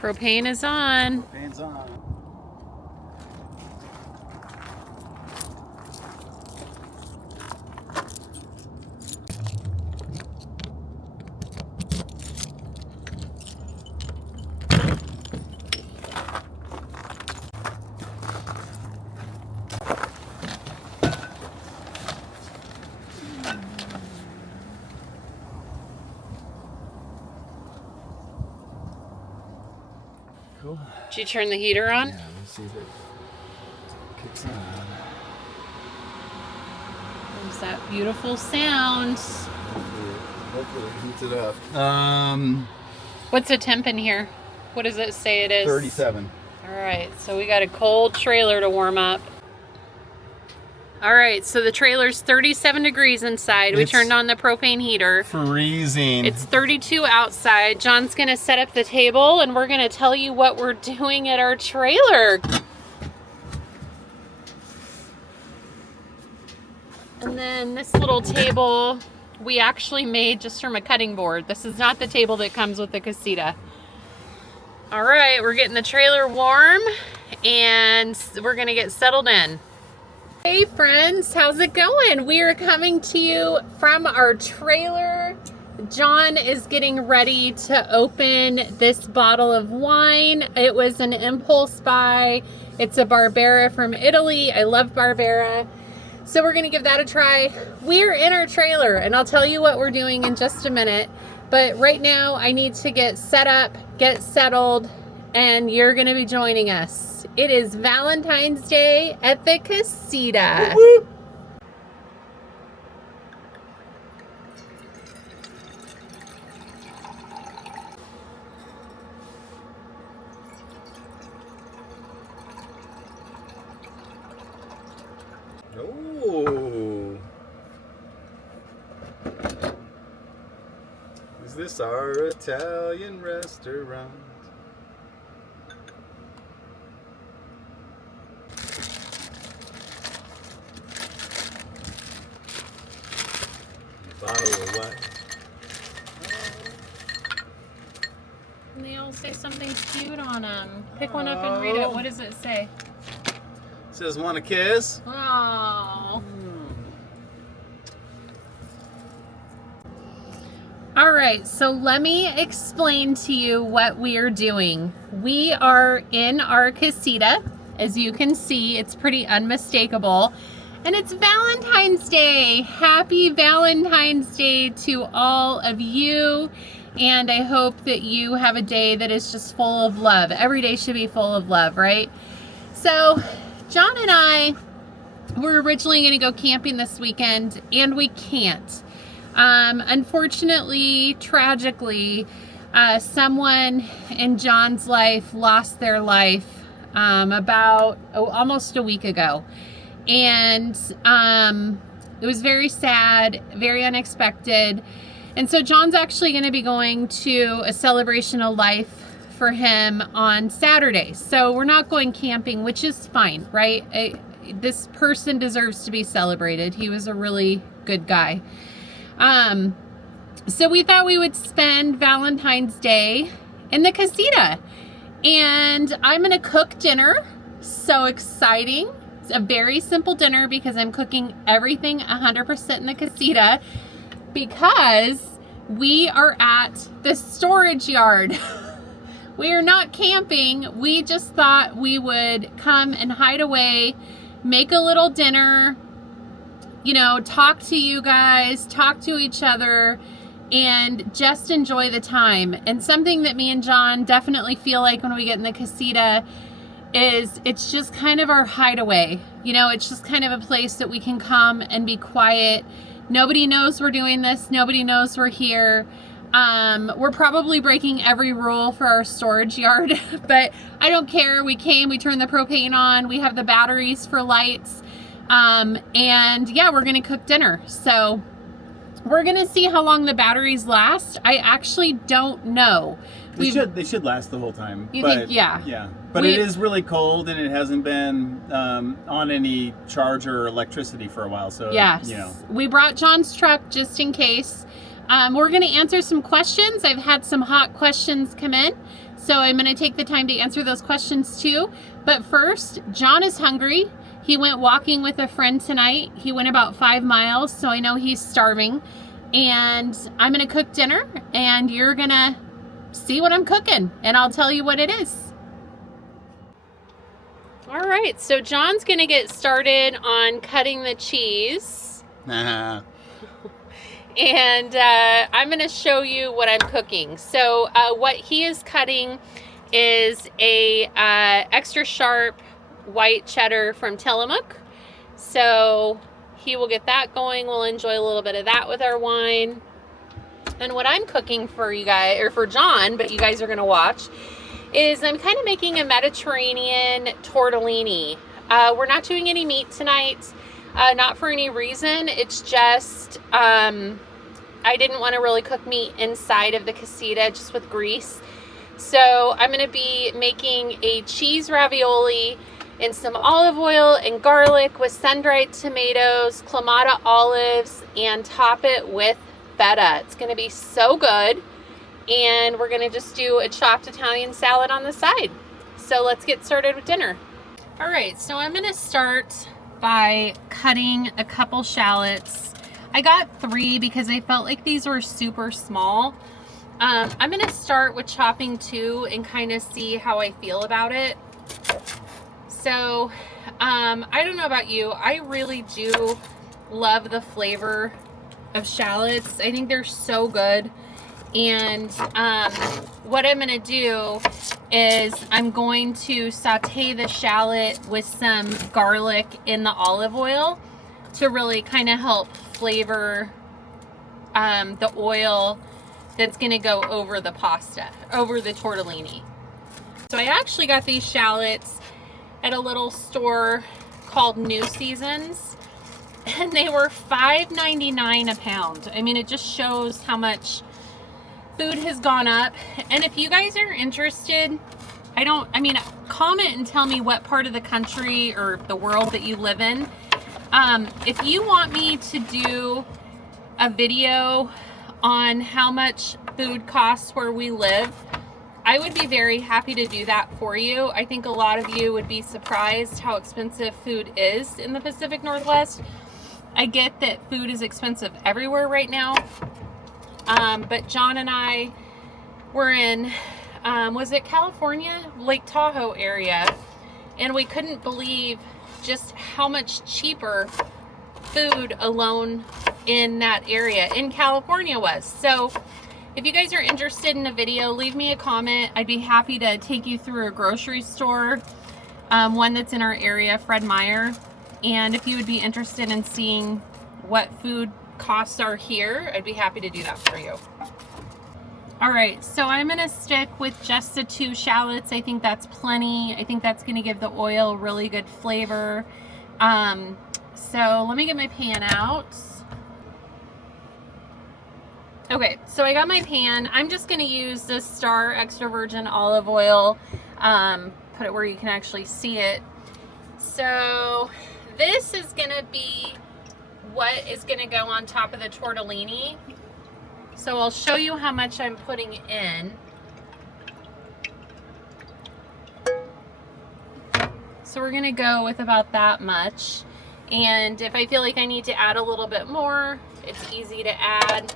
Propane is on. Propane's on. Cool. Did you turn the heater on? Yeah, let's see if it kicks on. There's that beautiful sound. Hopefully it heats it up. What's the temp in here? What does it say it is? 37. All right, so we got a cold trailer to warm up. All right, so the trailer's 37 degrees inside. We turned on the propane heater. Freezing. It's 32 outside. John's gonna set up the table and we're gonna tell you what we're doing at our trailer. And then this little table we actually made just from a cutting board. This is not the table that comes with the Casita. All right, we're getting the trailer warm and we're gonna get settled in. Hey friends, how's it going? We are coming to you from our trailer. John is getting ready to open this bottle of wine. It was an impulse buy. It's a Barbera from Italy. I love Barbera. So we're gonna give that a try. We're in our trailer and I'll tell you what we're doing in just a minute. But right now I need to get set up, get settled, and you're gonna be joining us. It is Valentine's Day at the Casita. Whoop, whoop. Oh. Is this our Italian restaurant? Bottle of what? And they all say something cute on them. Pick one up and read it. What does it say? It says, want a kiss? Oh. All right, so let me explain to you what we are doing. We are in our Casita. As you can see, it's pretty unmistakable. And it's Valentine's Day. Happy Valentine's Day to all of you. And I hope that you have a day that is just full of love. Every day should be full of love, right? So John and I were originally going to go camping this weekend, and we can't. Unfortunately, tragically, someone in John's life lost their life about almost a week ago. And it was very sad, very unexpected. And so John's actually going to be going to a celebration of life for him on Saturday. So we're not going camping, which is fine, right? This person deserves to be celebrated. He was a really good guy. So we thought we would spend Valentine's Day in the Casita. And I'm going to cook dinner. So exciting. It's a very simple dinner because I'm cooking everything 100% in the Casita because we are at the storage yard. We are not camping. We just thought we would come and hide away, make a little dinner, you know, talk to you guys, talk to each other, and just enjoy the time. And something that me and John definitely feel like when we get in the Casita is it's just kind of our hideaway. You know, it's just kind of a place that we can come and be quiet. Nobody knows we're doing this. Nobody knows we're here. We're probably breaking every rule for our storage yard, but I don't care. We came, we turned the propane on, we have the batteries for lights, and yeah, we're gonna cook dinner. So we're gonna see how long the batteries last. I actually don't know. They should last the whole time. You think? Yeah. Yeah. But it is really cold and it hasn't been on any charge or electricity for a while. So, yes. you know. We brought John's truck just in case. We're gonna answer some questions. I've had some hot questions come in, so I'm gonna take the time to answer those questions too. But first, John is hungry. He went walking with a friend tonight. He went about 5 miles, so I know he's starving. And I'm gonna cook dinner, and you're gonna see what I'm cooking, and I'll tell you what it is. All right, so John's gonna get started on cutting the cheese. And I'm gonna show you what I'm cooking. So what he is cutting is a extra sharp white cheddar from Tillamook. So he will get that going. We'll enjoy a little bit of that with our wine. And what I'm cooking for you guys, or for John, but you guys are gonna watch, is I'm kind of making a Mediterranean tortellini. We're not doing any meat tonight, not for any reason. It's just, I didn't want to really cook meat inside of the casita just with grease. So I'm going to be making a cheese ravioli in some olive oil and garlic with sun-dried tomatoes, Clamato olives, and top it with feta. It's going to be so good. And we're going to just do a chopped Italian salad on the side. So let's get started with dinner. All right, so I'm going to start by cutting a couple shallots. I got 3 because I felt like these were super small. I'm going to start with chopping 2 and kind of see how I feel about it. So I don't know about you, I really do love the flavor of shallots. I think they're so good. And what I'm going to do is I'm going to saute the shallot with some garlic in the olive oil to really kind of help flavor the oil that's going to go over the pasta, over the tortellini. So I actually got these shallots at a little store called New Seasons, and they were $5.99 a pound. I mean, it just shows how much food has gone up. And if you guys are interested, comment and tell me what part of the country or the world that you live in. If you want me to do a video on how much food costs where we live, I would be very happy to do that for you. I think a lot of you would be surprised how expensive food is in the Pacific Northwest. I get that food is expensive everywhere right now. But John and I were in, was it California? Lake Tahoe area. And we couldn't believe just how much cheaper food alone in that area in California was. So if you guys are interested in a video, leave me a comment. I'd be happy to take you through a grocery store, one that's in our area, Fred Meyer. And if you would be interested in seeing what food costs are here, I'd be happy to do that for you. All right, so I'm gonna stick with just the 2 shallots. I think that's plenty. I think that's gonna give the oil really good flavor. So let me get my pan out. Okay, so I got my pan. I'm just gonna use this Star extra virgin olive oil. Put it where you can actually see it. So this is gonna be what is gonna go on top of the tortellini. So I'll show you how much I'm putting in. So we're gonna go with about that much. And if I feel like I need to add a little bit more, it's easy to add.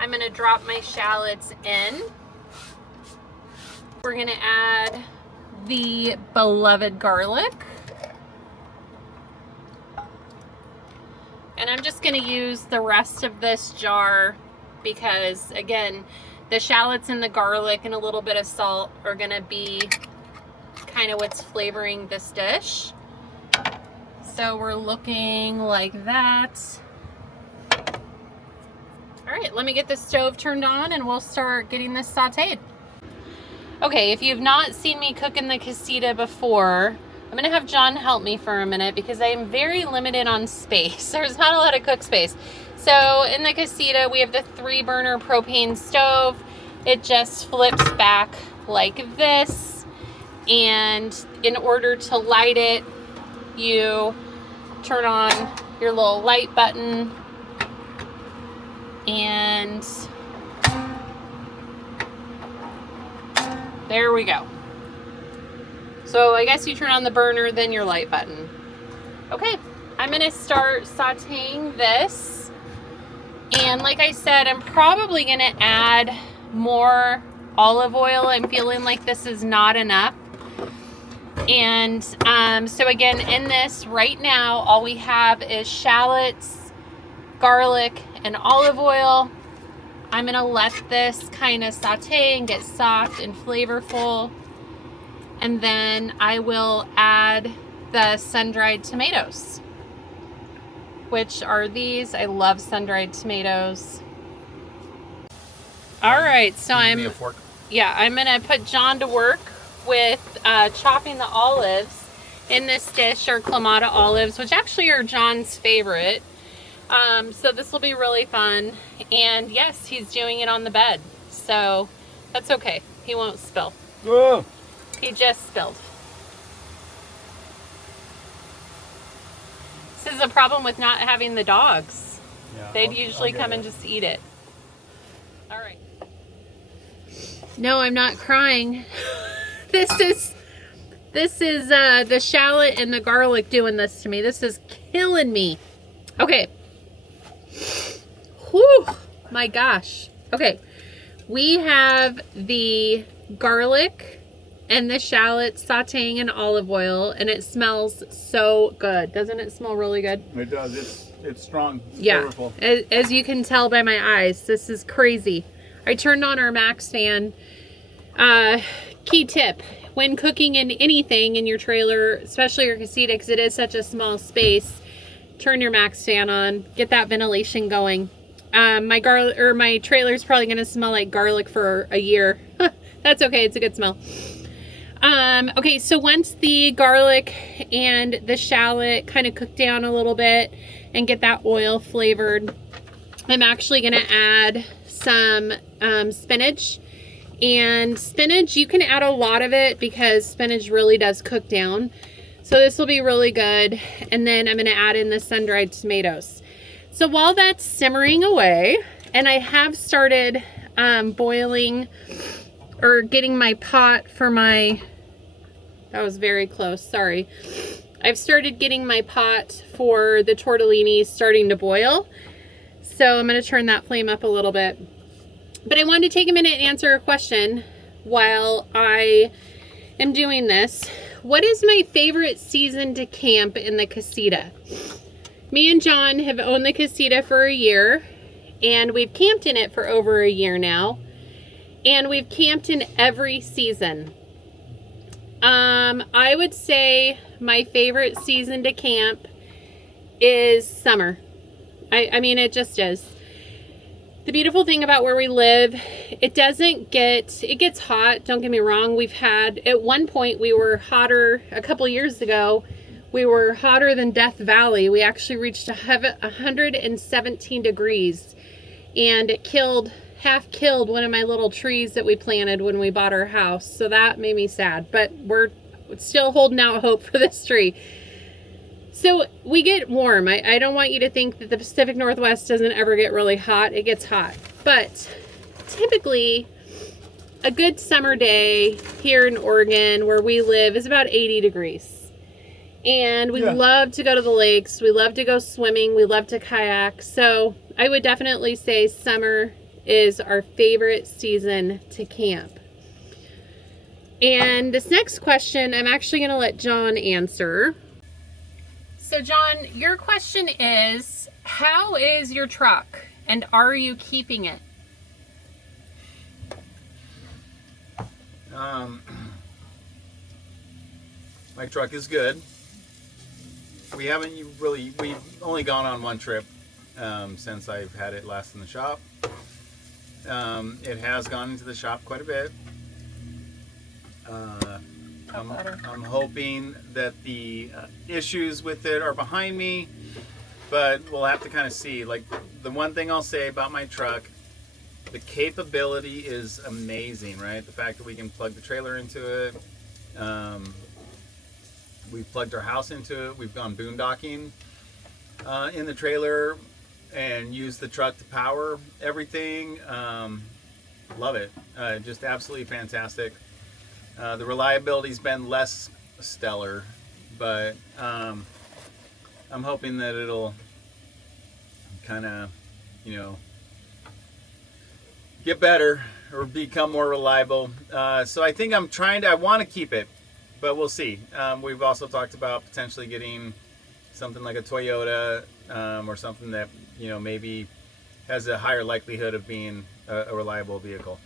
I'm gonna drop my shallots in. We're gonna add the beloved garlic. And I'm just gonna use the rest of this jar because, again, the shallots and the garlic and a little bit of salt are gonna be kind of what's flavoring this dish. So we're looking like that. All right, let me get the stove turned on and we'll start getting this sauteed. Okay, if you've not seen me cook in the casita before, I'm gonna have John help me for a minute because I am very limited on space. There's not a lot of cook space. So in the casita, we have the 3-burner propane stove. It just flips back like this. And in order to light it, you turn on your little light button And there we go. So I guess you turn on the burner, then your light button. Okay, I'm gonna start sauteing this. And like I said, I'm probably gonna add more olive oil. I'm feeling like this is not enough. And so again, in this right now, all we have is shallots, garlic, and olive oil. I'm gonna let this kind of saute and get soft and flavorful. And then I will add the sun-dried tomatoes, which are these. I love sun-dried tomatoes. All right, so Give me a fork. I'm gonna put John to work with chopping the olives. In this dish are Clamato olives, which actually are John's favorite. So this will be really fun. And yes, he's doing it on the bed, so that's okay. He won't spill. Whoa. He just spilled. This is a problem with not having the dogs. Yeah, They'd I'll usually get come it. and just eat it. All right. No, I'm not crying. This is the shallot and the garlic doing this to me. This is killing me. Okay. Whew, my gosh. Okay. We have the garlic and the shallots sauteing in olive oil, and it smells so good. Doesn't it smell really good? It does. It's strong. It's Yeah. flavorful. As you can tell by my eyes, this is crazy. I turned on our Max fan. Key tip, when cooking in anything in your trailer, especially your Casita, because it is such a small space, turn your Max fan on, get that ventilation going. My trailer's probably gonna smell like garlic for a year. That's okay, it's a good smell. Okay, so once the garlic and the shallot kind of cook down a little bit and get that oil flavored, I'm actually gonna add some spinach. And spinach, you can add a lot of it because spinach really does cook down. So this will be really good. And then I'm gonna add in the sun-dried tomatoes. So while that's simmering away, and I have started boiling or getting my pot for my, that was very close, sorry. I've started getting my pot for the tortellini starting to boil. So I'm gonna turn that flame up a little bit. But I wanted to take a minute and answer a question while I am doing this. What is my favorite season to camp in the Casita? Me and John have owned the Casita for a year, and we've camped in it for over a year now. And we've camped in every season. I would say my favorite season to camp is summer. I mean, it just is. The beautiful thing about where we live, it gets hot, don't get me wrong. At one point we were hotter, a couple years ago, we were hotter than Death Valley. We actually reached 117 degrees, and it half killed one of my little trees that we planted when we bought our house. So that made me sad, but we're still holding out hope for this tree. So we get warm. I don't want you to think that the Pacific Northwest doesn't ever get really hot. It gets hot. But typically, a good summer day here in Oregon where we live is about 80 degrees. And we love to go to the lakes. We love to go swimming. We love to kayak. So I would definitely say summer is our favorite season to camp. And this next question, I'm actually going to let John answer. So John, your question is, how is your truck and are you keeping it? My truck is good. We've only gone on one trip since I've had it last in the shop. It has gone into the shop quite a bit. I'm hoping that the issues with it are behind me, but we'll have to kind of see. Like, the one thing I'll say about my truck, the capability is amazing, right? The fact that we can plug the trailer into it. We've plugged our house into it. We've gone boondocking in the trailer. and use the truck to power everything. Love it. Just absolutely fantastic. The reliability's been less stellar, but I'm hoping that it'll kind of, get better or become more reliable. So I think I want to keep it, but we'll see. We've also talked about potentially getting something like a Toyota, or something that, maybe has a higher likelihood of being a reliable vehicle.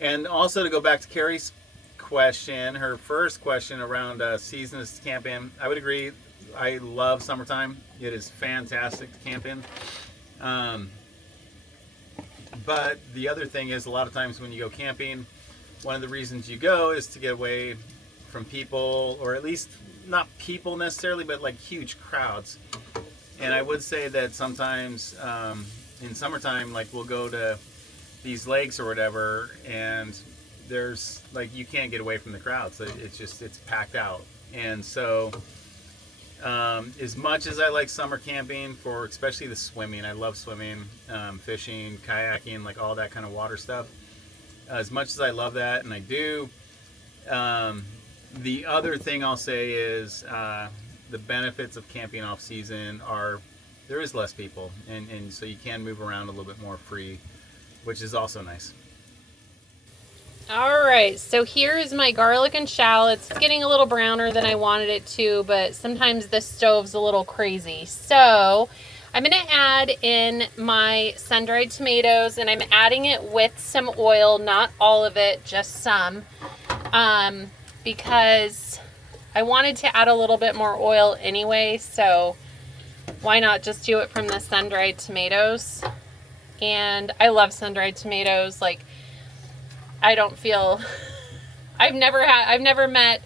And also, to go back to Carrie's question, her first question around seasons to camp in, I would agree. I love summertime. It is fantastic to camp in. But the other thing is, a lot of times when you go camping, one of the reasons you go is to get away from people, or at least not people necessarily, but like huge crowds. And I would say that sometimes in summertime, like, we'll go to these lakes or whatever, and there's like, you can't get away from the crowds. It's packed out. And so as much as I like summer camping, for especially the swimming, I love swimming, fishing, kayaking, like all that kind of water stuff. As much as I love that, and I do, the other thing I'll say is the benefits of camping off season are there is less people, and so you can move around a little bit more free, which is also nice. All right, so here's my garlic and shallots. It's getting a little browner than I wanted it to, but sometimes the stove's a little crazy. So I'm gonna add in my sun-dried tomatoes, and I'm adding it with some oil, not all of it, just some, because I wanted to add a little bit more oil anyway, so why not just do it from the sun-dried tomatoes? And I love sun-dried tomatoes. Like, I don't feel, I've never met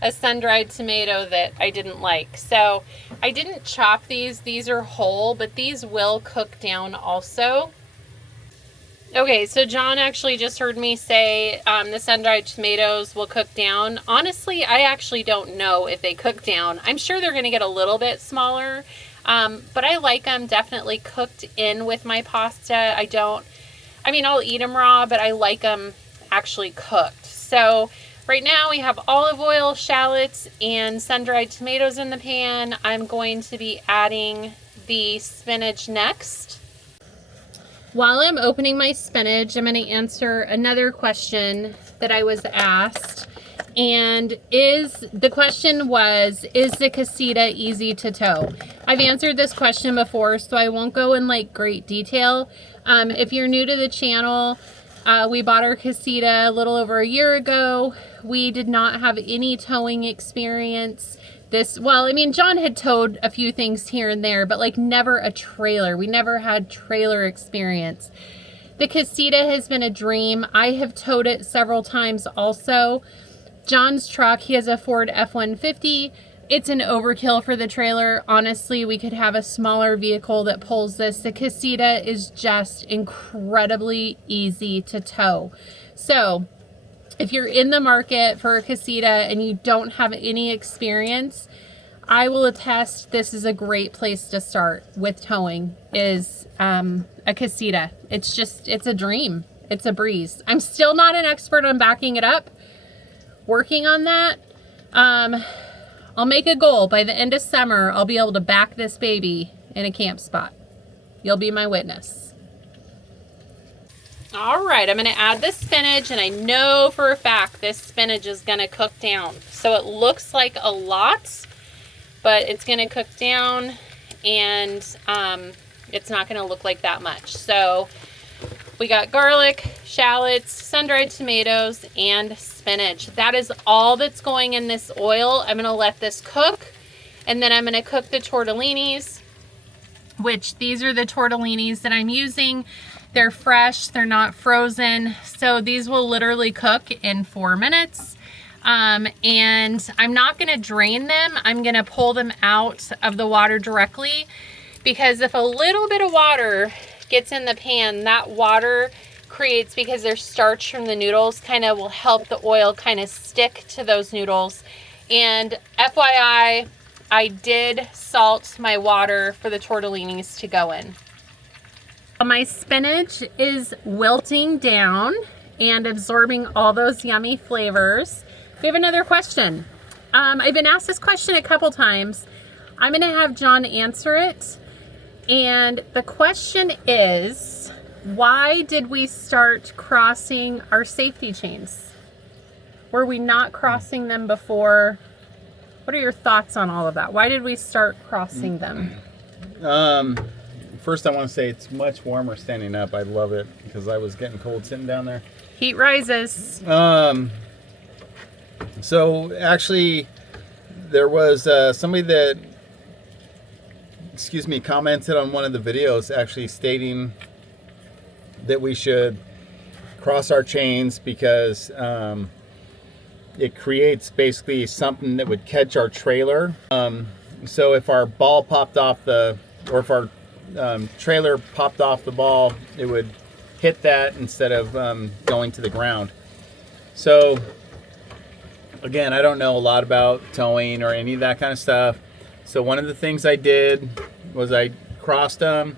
a sun-dried tomato that I didn't like. So I didn't chop these are whole, but these will cook down also. Okay, so John actually just heard me say the sun-dried tomatoes will cook down. Honestly, I actually don't know if they cook down. I'm sure they're gonna get a little bit smaller, but I like them definitely cooked in with my pasta. I'll eat them raw, but I like them actually cooked. So right now we have olive oil, shallots, and sun-dried tomatoes in the pan. I'm going to be adding the spinach next. While I'm opening my spinach, I'm going to answer another question that I was asked. And the question was, is the Casita easy to tow? I've answered this question before, so I won't go in like great detail. If you're new to the channel, we bought our Casita a little over a year ago. We did not have any towing experience. John had towed a few things here and there, but like never a trailer. We never had trailer experience. The Casita has been a dream. I have towed it several times also. John's truck, he has a Ford F-150. It's an overkill for the trailer. Honestly, we could have a smaller vehicle that pulls this. The Casita is just incredibly easy to tow. So if you're in the market for a Casita and you don't have any experience, I will attest this is a great place to start with towing, is a Casita. It's a dream. It's a breeze. I'm still not an expert on backing it up. Working on that. I'll make a goal. By the end of summer, I'll be able to back this baby in a camp spot. You'll be my witness. All right, I'm going to add the spinach, and I know for a fact this spinach is going to cook down. So it looks like a lot, but it's going to cook down, and it's not going to look like that much. So we got garlic, shallots, sun-dried tomatoes, and spinach. That is all that's going in this oil. I'm going to let this cook, and then I'm going to cook the tortellinis, which these are the tortellinis that I'm using. They're fresh, they're not frozen, so these will literally cook in 4 minutes. And I'm not going to drain them. I'm going to pull them out of the water directly, because if a little bit of water gets in the pan, that water creates, because there's starch from the noodles, kind of will help the oil kind of stick to those noodles. And FYI, I did salt my water for the tortellinis to go in. My spinach is wilting down and absorbing all those yummy flavors. We have another question. I've been asked this question a couple times. I'm gonna have John answer it. And the question is, why did we start crossing our safety chains? Were we not crossing them before? What are your thoughts on all of that? Why did we start crossing them? First I want to say it's much warmer standing up. I love it because I was getting cold sitting down there. Heat rises. So actually there was somebody that, commented on one of the videos actually stating that we should cross our chains because it creates basically something that would catch our trailer. So if our ball popped off or if our trailer popped off the ball, it would hit that instead of going to the ground. So again, I don't know a lot about towing or any of that kind of stuff. So one of the things I did was I crossed them,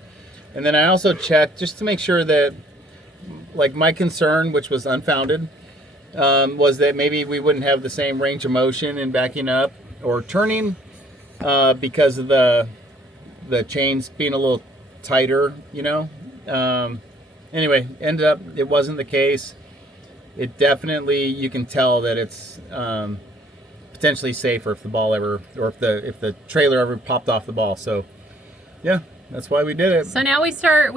and then I also checked just to make sure that, like, my concern, which was unfounded, was that maybe we wouldn't have the same range of motion in backing up or turning because of the chains being a little tighter, you know. Anyway, ended up it wasn't the case. It definitely, you can tell that it's potentially safer if the ball ever, or if the trailer ever popped off the ball. So yeah, that's why we did it. So now we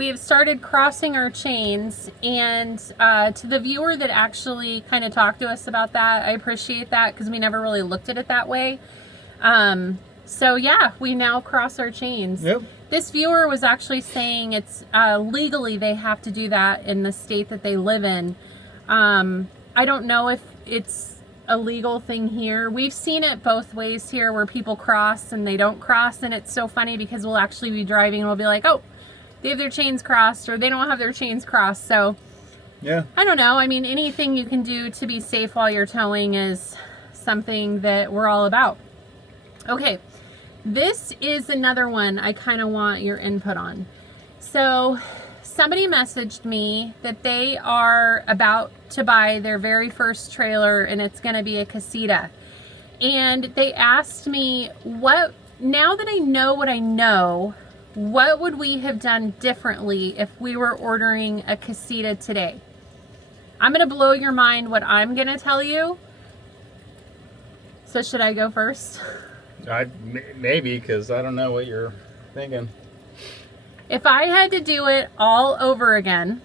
have started crossing our chains, and to the viewer that actually kind of talked to us about that, I appreciate that because we never really looked at it that way. So yeah, we now cross our chains. Yep. This viewer was actually saying it's legally they have to do that in the state that they live in. I don't know if it's a legal thing here. We've seen it both ways here where people cross and they don't cross, and it's so funny because we'll actually be driving and we'll be like, oh, they have their chains crossed, or they don't have their chains crossed. So yeah, I don't know. I mean, anything you can do to be safe while you're towing is something that we're all about. Okay, this is another one I kind of want your input on. So somebody messaged me that they are about to buy their very first trailer, and it's going to be a Casita. And they asked me, now that I know what I know, what would we have done differently if we were ordering a Casita today? I'm going to blow your mind what I'm going to tell you. So should I go first? Maybe, because I don't know what you're thinking. If I had to do it all over again,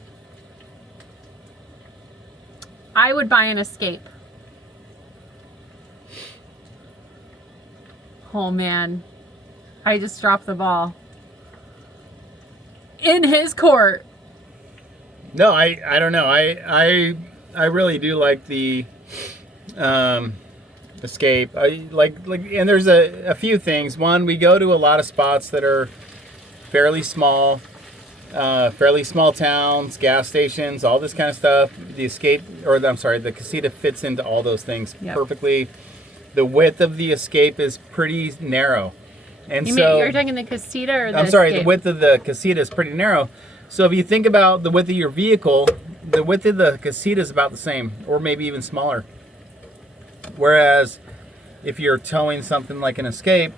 I would buy an Escape. Oh man, I just dropped the ball. In his court. No, I don't know. I really do like the Escape. And there's a few things. One, we go to a lot of spots that are fairly small towns, gas stations, all this kind of stuff. The Casita fits into all those things perfectly. The width of the Escape is pretty narrow. And you're talking the Casita or the Escape? The width of the Casita is pretty narrow. So if you think about the width of your vehicle, the width of the Casita is about the same, or maybe even smaller. Whereas if you're towing something like an Escape,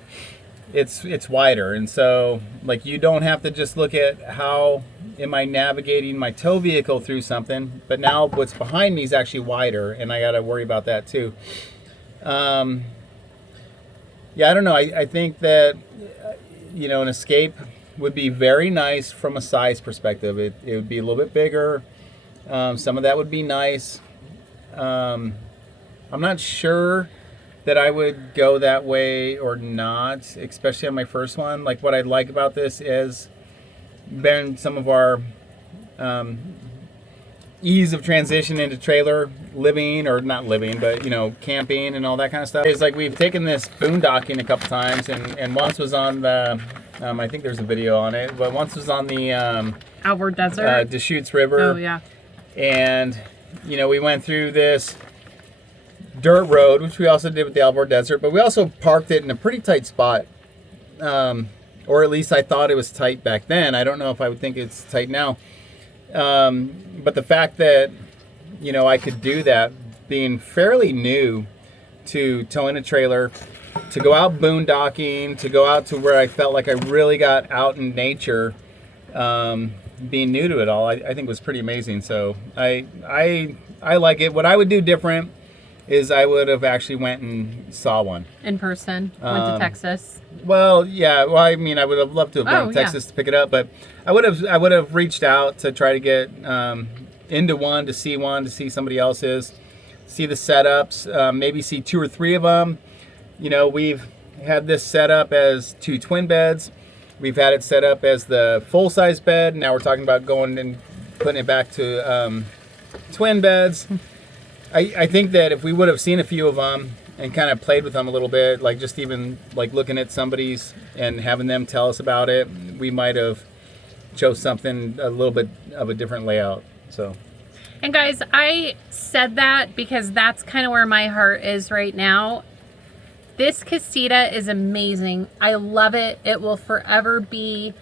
it's wider, and so like you don't have to just look at how am I navigating my tow vehicle through something, but now what's behind me is actually wider, and I got to worry about that too. I don't know. I think that an Escape would be very nice from a size perspective. It would be a little bit bigger. Some of that would be nice. I'm not sure that I would go that way or not, especially on my first one. Like, what I like about this is been some of our ease of transition into trailer living, or not living, but camping and all that kind of stuff. It's like we've taken this boondocking a couple times, and once was on the I think there's a video on it, but once was on the Alvord Desert, Deschutes River. Oh yeah. And we went through this dirt road, which we also did with the Alvord Desert, but we also parked it in a pretty tight spot on or at least I thought it was tight back then. I don't know if I would think it's tight now. But the fact that, you know, I could do that, being fairly new to towing a trailer, to go out boondocking, to go out to where I felt like I really got out in nature, being new to it all, I think was pretty amazing. So I like it. What I would do different is I would have actually went and saw one. In person, went to Texas. Well, yeah. Well, I mean, I would have loved to have gone to Texas to pick it up, but I would have reached out to try to get into one, to see somebody else's, see the setups, maybe see 2 or 3 of them. You know, we've had this set up as 2 twin beds. We've had it set up as the full-size bed. Now we're talking about going and putting it back to twin beds. I think that if we would have seen a few of them and kind of played with them a little bit, like just even like looking at somebody's and having them tell us about it, we might have chose something a little bit of a different layout. So. And guys, I said that because that's kind of where my heart is right now. This Casita is amazing. I love it. It will forever be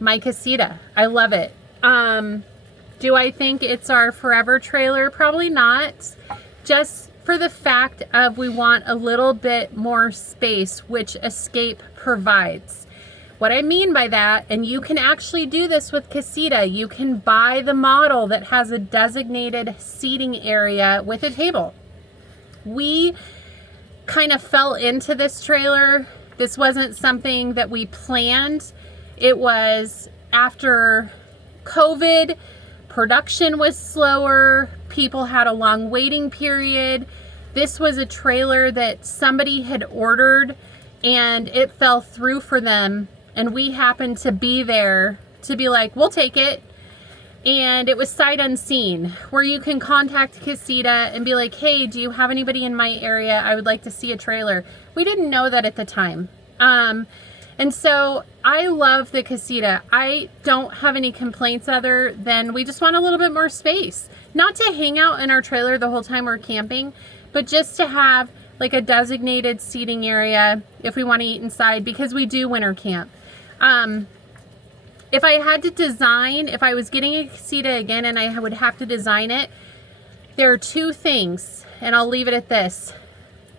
my Casita. I love it. Do I think it's our forever trailer? Probably not. Just for the fact of we want a little bit more space, which Escape provides. What I mean by that, and you can actually do this with Casita, you can buy the model that has a designated seating area with a table. We kind of fell into this trailer. This wasn't something that we planned. It was after COVID, production was slower, people had a long waiting period. This was a trailer that somebody had ordered and it fell through for them, and we happened to be there to be like, we'll take it. And it was sight unseen, where you can contact Casita and be like, hey, do you have anybody in my area? I would like to see a trailer. We didn't know that at the time. And so I love the Casita. I don't have any complaints other than we just want a little bit more space. Not to hang out in our trailer the whole time we're camping, but just to have like a designated seating area if we want to eat inside, because we do winter camp. If I had to design, if I was getting a Casita again and I would have to design it, there are 2 things, and I'll leave it at this.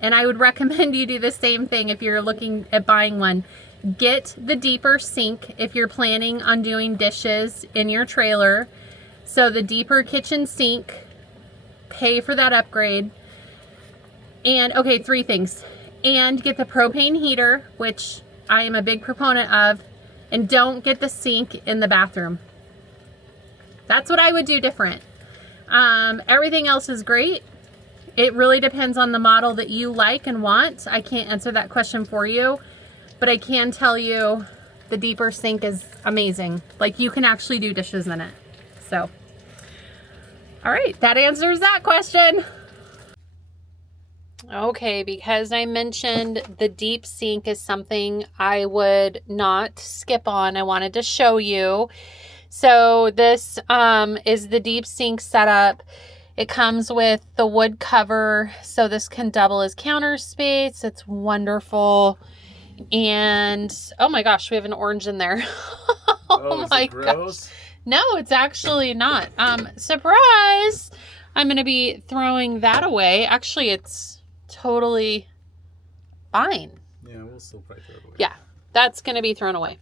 And I would recommend you do the same thing if you're looking at buying one. Get the deeper sink if you're planning on doing dishes in your trailer. So the deeper kitchen sink, pay for that upgrade. And, okay, 3 things. And get the propane heater, which I am a big proponent of. And don't get the sink in the bathroom. That's what I would do different. Everything else is great. It really depends on the model that you like and want. I can't answer that question for you, but I can tell you the deeper sink is amazing. Like, you can actually do dishes in it. So, all right, that answers that question. Okay, because I mentioned the deep sink is something I would not skip on. I wanted to show you. So this is the deep sink setup. It comes with the wood cover, so this can double as counter space. It's wonderful. And oh my gosh, we have an orange in there. Oh my gosh. No, it's actually not. Surprise! I'm going to be throwing that away. Actually, it's totally fine. Yeah, we'll still probably throw it away. Yeah, that's going to be thrown away.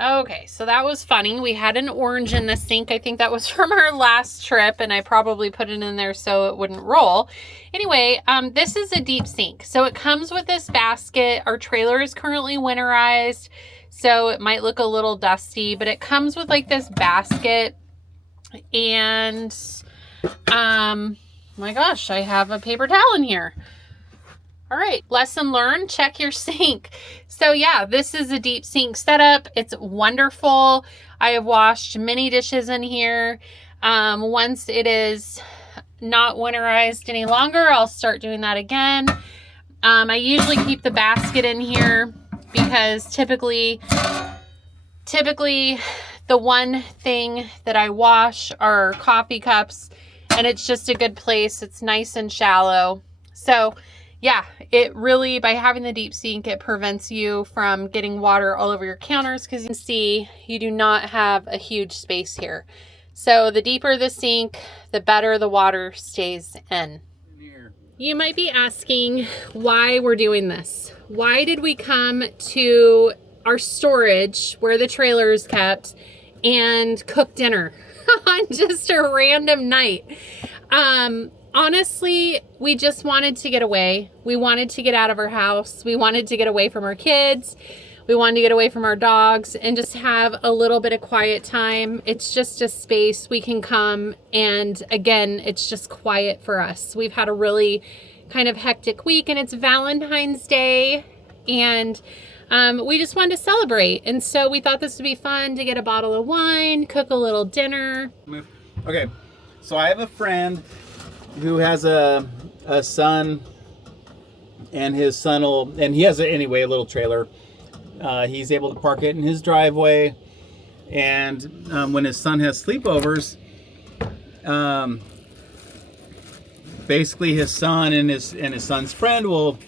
Okay, so that was funny. We had an orange in the sink. I think that was from our last trip, and I probably put it in there so it wouldn't roll. Anyway, this is a deep sink. So it comes with this basket. Our trailer is currently winterized, so it might look a little dusty, but it comes with like this basket. And my gosh, I have a paper towel in here. All right, lesson learned, check your sink. So yeah, this is a deep sink setup. It's wonderful. I have washed many dishes in here. Once it is not winterized any longer, I'll start doing that again. I usually keep the basket in here because typically the one thing that I wash are coffee cups, and it's just a good place. It's nice and shallow. So yeah, it really, by having the deep sink, it prevents you from getting water all over your counters, because you can see you do not have a huge space here. So the deeper the sink, the better the water stays in. You might be asking why we're doing this. Why did we come to our storage where the trailer is kept and cook dinner on just a random night? Honestly, we just wanted to get away. We wanted to get out of our house. We wanted to get away from our kids. We wanted to get away from our dogs and just have a little bit of quiet time. It's just a space we can come, and again, it's just quiet for us. We've had a really kind of hectic week, and it's Valentine's Day, and we just wanted to celebrate. And so we thought this would be fun to get a bottle of wine, cook a little dinner. Okay, so I have a friend who has a son, and his son and he has a little trailer. He's able to park it in his driveway, and when his son has sleepovers, basically his son and his son's friend will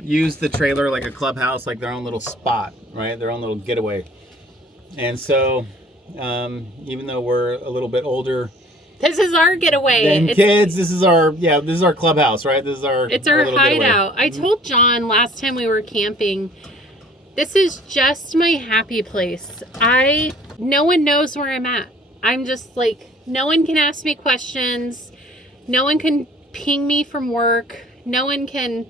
use the trailer like a clubhouse, like their own little spot, right? Their own little getaway. And so, even though we're a little bit older, this is our getaway. And kids, this is our clubhouse, right? This is our hideout. Getaway. I told John last time we were camping, this is just my happy place. No one knows where I'm at. I'm just like, no one can ask me questions. No one can ping me from work. No one can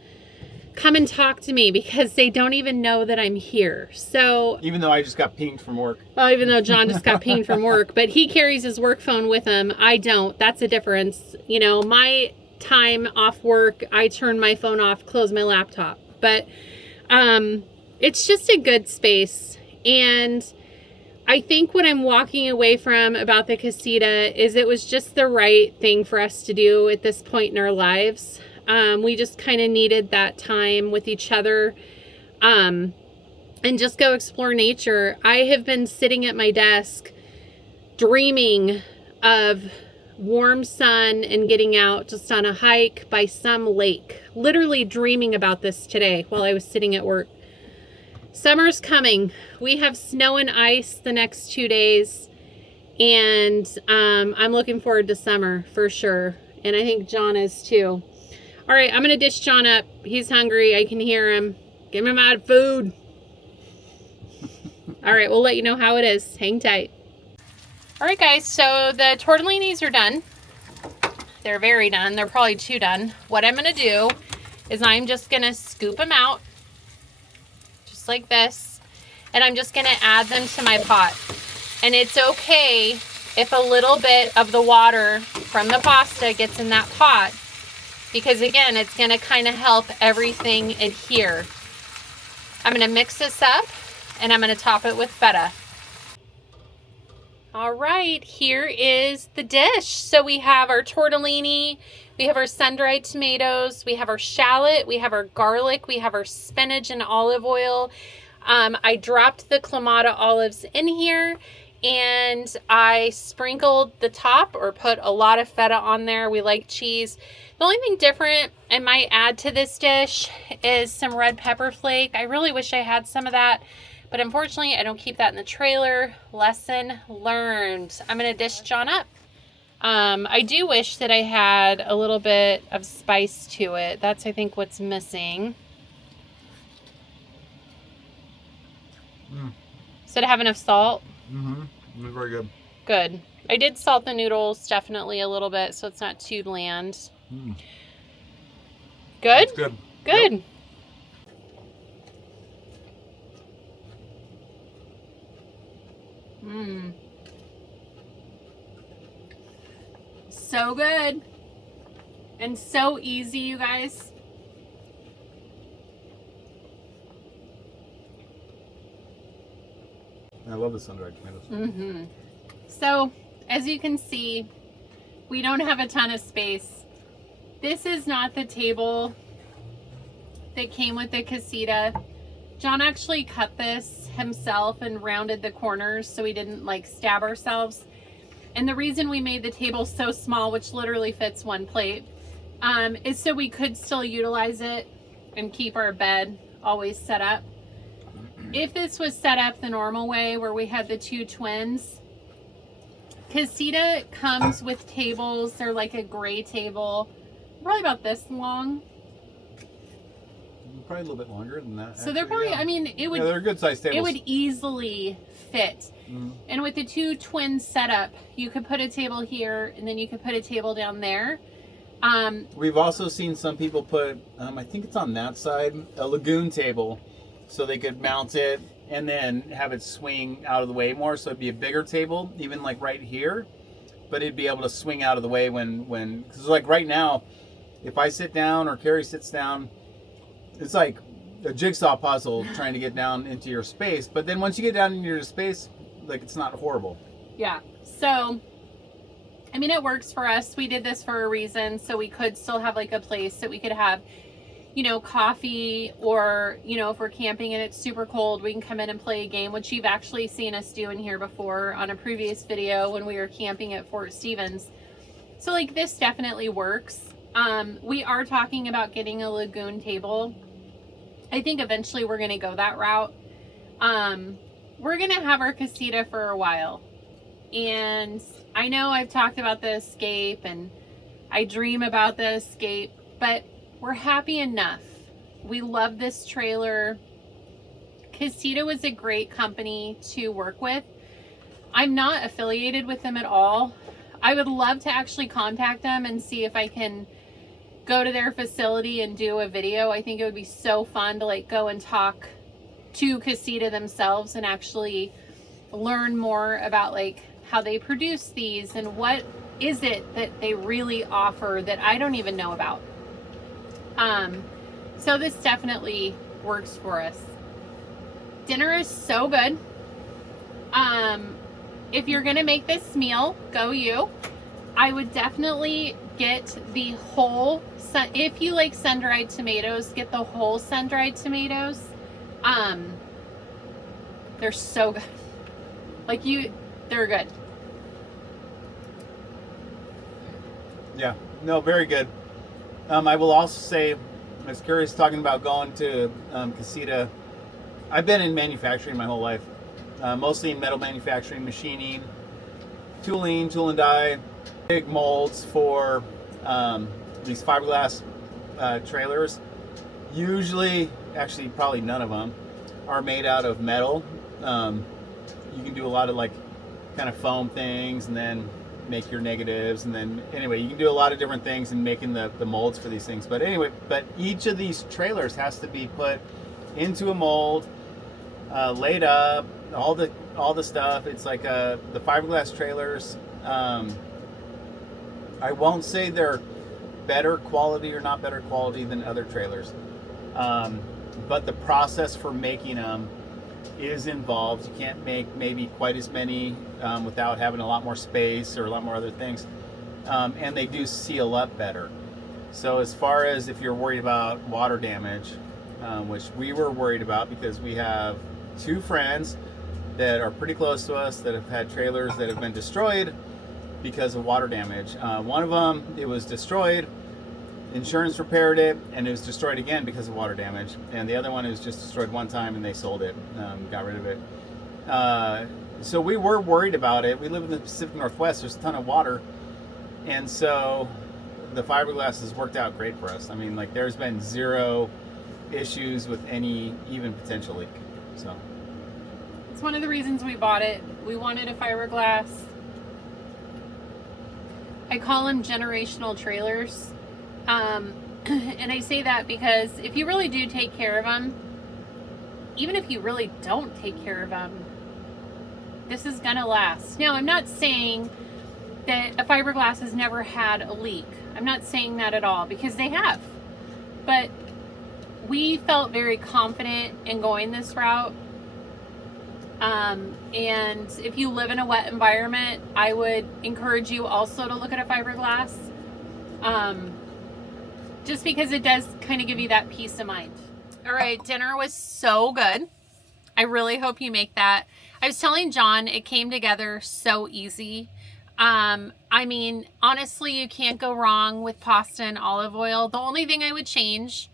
come and talk to me because they don't even know that I'm here. So even though I just got pinged from work. Well, even though John just got pinged from work, but he carries his work phone with him. I don't. That's a difference. You know, my time off work, I turn my phone off, close my laptop. But it's just a good space. And I think what I'm walking away from about the Casita is it was just the right thing for us to do at this point in our lives. We just kind of needed that time with each other, and just go explore nature. I have been sitting at my desk dreaming of warm sun and getting out just on a hike by some lake. Literally dreaming about this today while I was sitting at work. Summer's coming. We have snow and ice the next 2 days, and I'm looking forward to summer for sure. And I think John is too. All right, I'm going to dish John up. He's hungry. I can hear him. Give him out of food. All right, we'll let you know how it is. Hang tight. All right, guys, so the tortellinis are done. They're very done. They're probably too done. What I'm going to do is I'm just going to scoop them out, just like this, and I'm just going to add them to my pot. And it's okay if a little bit of the water from the pasta gets in that pot, because again, it's going to kind of help everything adhere. I'm going to mix this up, and I'm going to top it with feta. All right, here is the dish. So we have our tortellini, we have our sun-dried tomatoes, we have our shallot, we have our garlic, we have our spinach and olive oil. I dropped the Clamato olives in here, and I sprinkled the top, or put a lot of feta on there. We like cheese. The only thing different I might add to this dish is some red pepper flake. I really wish I had some of that, but unfortunately I don't keep that in the trailer. Lesson learned. I'm going to dish John up. I do wish that I had a little bit of spice to it. That's, I think, what's missing. So, did it have enough salt? Mm-hmm. It was very good. Good. I did salt the noodles definitely a little bit, so it's not too bland. Good? It's good. Good. Yep. So good. And so easy, you guys. I love the sun-dried tomatoes. So, as you can see, we don't have a ton of space. This is not the table that came with the Casita. John actually cut this himself and rounded the corners so we didn't like stab ourselves. And the reason we made the table so small, which literally fits one plate, is so we could still utilize it and keep our bed always set up. If this was set up the normal way where we had the 2 twins, Casita comes with tables. They're like a gray table, probably about this long. Probably a little bit longer than that. So they're probably, I mean, it would, they're a good sized tables. it would easily fit. And with the 2 twin setup, you could put a table here and then you could put a table down there. We've also seen some people put, I think it's on that side, a lagoon table, so they could mount it and then have it swing out of the way more. So it'd be a bigger table, even like right here, but it'd be able to swing out of the way when, because like right now, if I sit down or Carrie sits down, it's like a jigsaw puzzle trying to get down into your space. But then once you get down into your space, like it's not horrible. Yeah. So, I mean, it works for us. We did this for a reason. So we could still have like a place that we could have, you know, coffee, or, you know, if we're camping and it's super cold, we can come in and play a game, which you've actually seen us do in here before on a previous video when we were camping at Fort Stevens. So like this definitely works. We are talking about getting a lagoon table. I think eventually we're going to go that route. We're going to have our Casita for a while. And I know I've talked about the Escape and I dream about the Escape, but we're happy enough. We love this trailer. Casita was a great company to work with. I'm not affiliated with them at all. I would love to actually contact them and see if I can go to their facility and do a video. I think it would be so fun to like go and talk to Casita themselves and actually learn more about like how they produce these and what is it that they really offer that I don't even know about. So this definitely works for us. Dinner is so good. If you're gonna make this meal, go you. I would definitely get the whole, if you like sun-dried tomatoes, get the whole sun-dried tomatoes. They're so good. Like they're good. Yeah, no, very good. I will also say, as Carrie's talking about going to Casita, I've been in manufacturing my whole life, mostly in metal manufacturing, machining, tooling, tool and die, big molds for these fiberglass trailers. Usually, actually probably none of them, are made out of metal. You can do a lot of like kind of foam things and then make your negatives, and then anyway, you can do a lot of different things in making the molds for these things. But anyway, but each of these trailers has to be put into a mold, laid up, all the stuff. It's like the fiberglass trailers. I won't say they're better quality or not better quality than other trailers, but the process for making them is involved. You can't make maybe quite as many without having a lot more space or a lot more other things, and they do seal up better. So as far as if you're worried about water damage, which we were worried about because we have 2 friends that are pretty close to us that have had trailers that have been destroyed because of water damage. One of them, it was destroyed, insurance repaired it, and it was destroyed again because of water damage. And the other one, it was just destroyed one time and they sold it, got rid of it. So we were worried about it. We live in the Pacific Northwest, there's a ton of water, and so the fiberglass has worked out great for us. I mean, like, there's been 0 issues with any even potential leak. So it's one of the reasons we bought it. We wanted a fiberglass. I call them generational trailers. And I say that because if you really do take care of them, even if you really don't take care of them, this is gonna last. Now, I'm not saying that a fiberglass has never had a leak. I'm not saying that at all, because they have. But we felt very confident in going this route. And if you live in a wet environment, I would encourage you also to look at a fiberglass. Just because it does kind of give you that peace of mind. All right, dinner was so good. I really hope you make that. I was telling John, it came together so easy. I mean, honestly, you can't go wrong with pasta and olive oil. The only thing I would change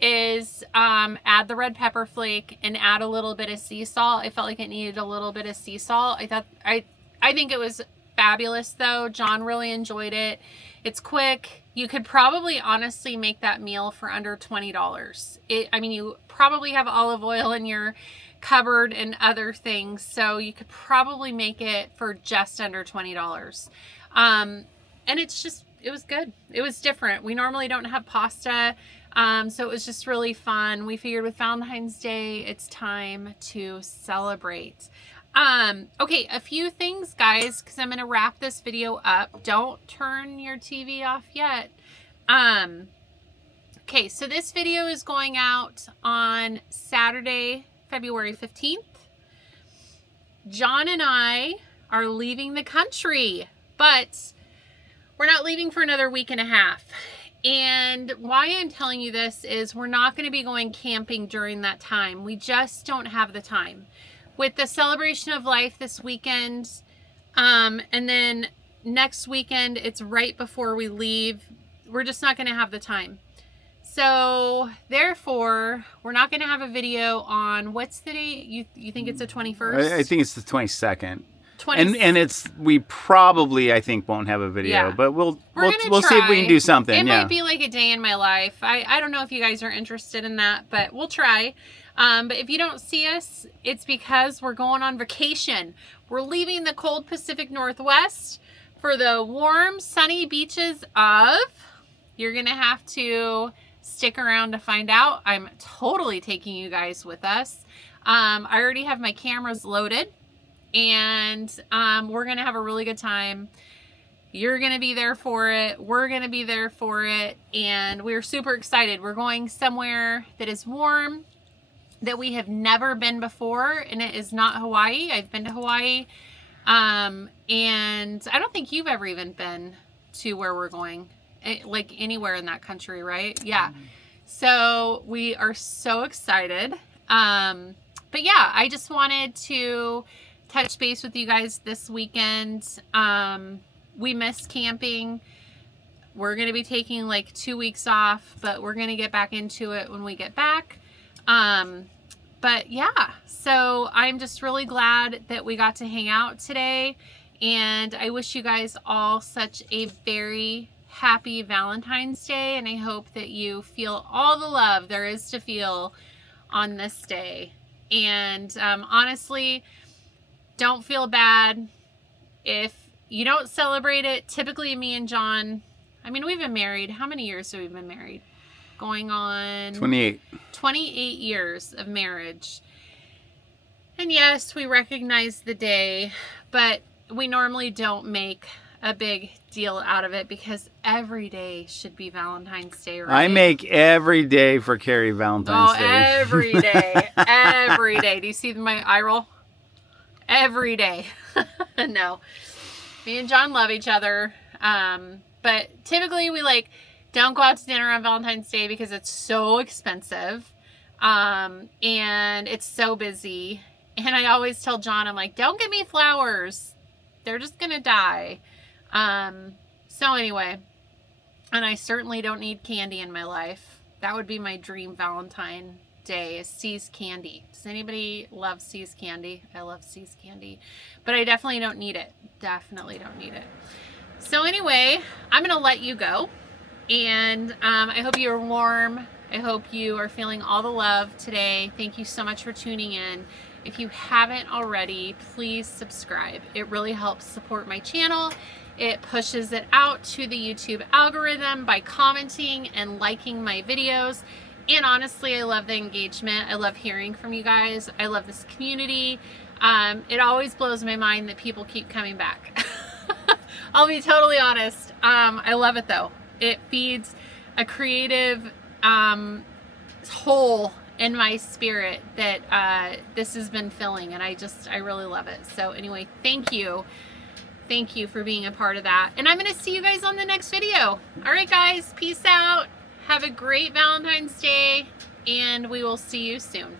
is add the red pepper flake and add a little bit of sea salt. I felt like it needed a little bit of sea salt. I think it was fabulous though. John really enjoyed it. It's quick. You could probably honestly make that meal for under $20. I mean, you probably have olive oil in your cupboard and other things, so you could probably make it for just under $20. And it was good. It was different. We normally don't have pasta, so it was just really fun. We figured with Valentine's Day, it's time to celebrate. Okay, a few things, guys, because I'm going to wrap this video up. Don't turn your TV off yet. Okay, so this video is going out on Saturday, February 15th. John and I are leaving the country, but we're not leaving for another week and a half. And why I'm telling you this is we're not going to be going camping during that time. We just don't have the time. With the celebration of life this weekend, and then next weekend, it's right before we leave. We're just not going to have the time. So therefore, we're not going to have a video on, what's the date? You think it's the 21st? I think it's the 22nd. 20... And we probably, I think, won't have a video, but we'll see if we can do something. It might be like a day in my life. I don't know if you guys are interested in that, but we'll try. But if you don't see us, it's because we're going on vacation. We're leaving the cold Pacific Northwest for the warm, sunny beaches of... You're going to have to stick around to find out. I'm totally taking you guys with us. I already have my cameras loaded, and we're going to have a really good time. You're going to be there for it. We're going to be there for it. And we're super excited. We're going somewhere that is warm, that we have never been before, and it is not Hawaii. I've been to Hawaii, and I don't think you've ever even been to where we're going, like anywhere in that country, right? Yeah. So we are so excited. But yeah, I just wanted to touch base with you guys this weekend. We missed camping. We're going to be taking like 2 weeks off, but we're going to get back into it when we get back. But yeah, so I'm just really glad that we got to hang out today, and I wish you guys all such a very happy Valentine's Day, and I hope that you feel all the love there is to feel on this day. And honestly, don't feel bad if you don't celebrate it. Typically me and John, I mean, we've been married. How many years have we been married? Going on 28 years of marriage. And yes, we recognize the day, but we normally don't make a big deal out of it because every day should be Valentine's Day, right? I make every day for Carrie Valentine's Day. Every day. Every day. Do you see my eye roll? Every day. No. Me and John love each other. But typically we don't go out to dinner on Valentine's Day because it's so expensive. And it's so busy. And I always tell John, I'm like, don't get me flowers. They're just going to die. So anyway, and I certainly don't need candy in my life. That would be my dream Valentine Day, is See's candy. Does anybody love See's candy? I love See's candy, but I definitely don't need it. Definitely don't need it. So anyway, I'm going to let you go, and I hope you are warm. I hope you are feeling all the love today. Thank you so much for tuning in. If you haven't already, please subscribe. It really helps support my channel. It pushes it out to the YouTube algorithm by commenting and liking my videos. And honestly, I love the engagement. I love hearing from you guys. I love this community. It always blows my mind that people keep coming back. I'll be totally honest. I love it though. It feeds a creative hole in my spirit that this has been filling, and I really love it. So anyway, thank you for being a part of that, and I'm gonna see you guys on the next video. All right guys, peace out, have a great Valentine's Day, and we will see you soon.